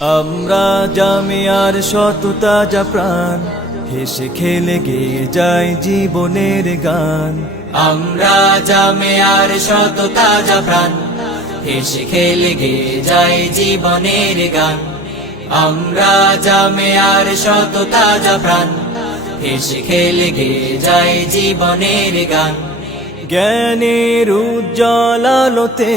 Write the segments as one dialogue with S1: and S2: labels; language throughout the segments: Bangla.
S1: আমরা জামিয়ার সততা যা প্রাণ হেসে খেলে গেয়ে যাই জীবনের গান।
S2: আমরা জামিয়ার শত তাজা প্রাণ হেসে খেলে গে যাই জীবনের গান। আমরা জামিয়ার শত তাজা প্রাণ হেসে খেলে গে যাই জীবনের গান।
S1: জ্ঞানের উজ্জ্বল আলোতে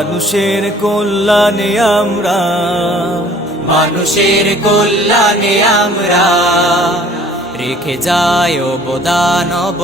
S1: মানুষের কল্যাণে আমরা।
S2: মানুষের কল্যাণে আমরা। রেখে যায় অবদান অবদান।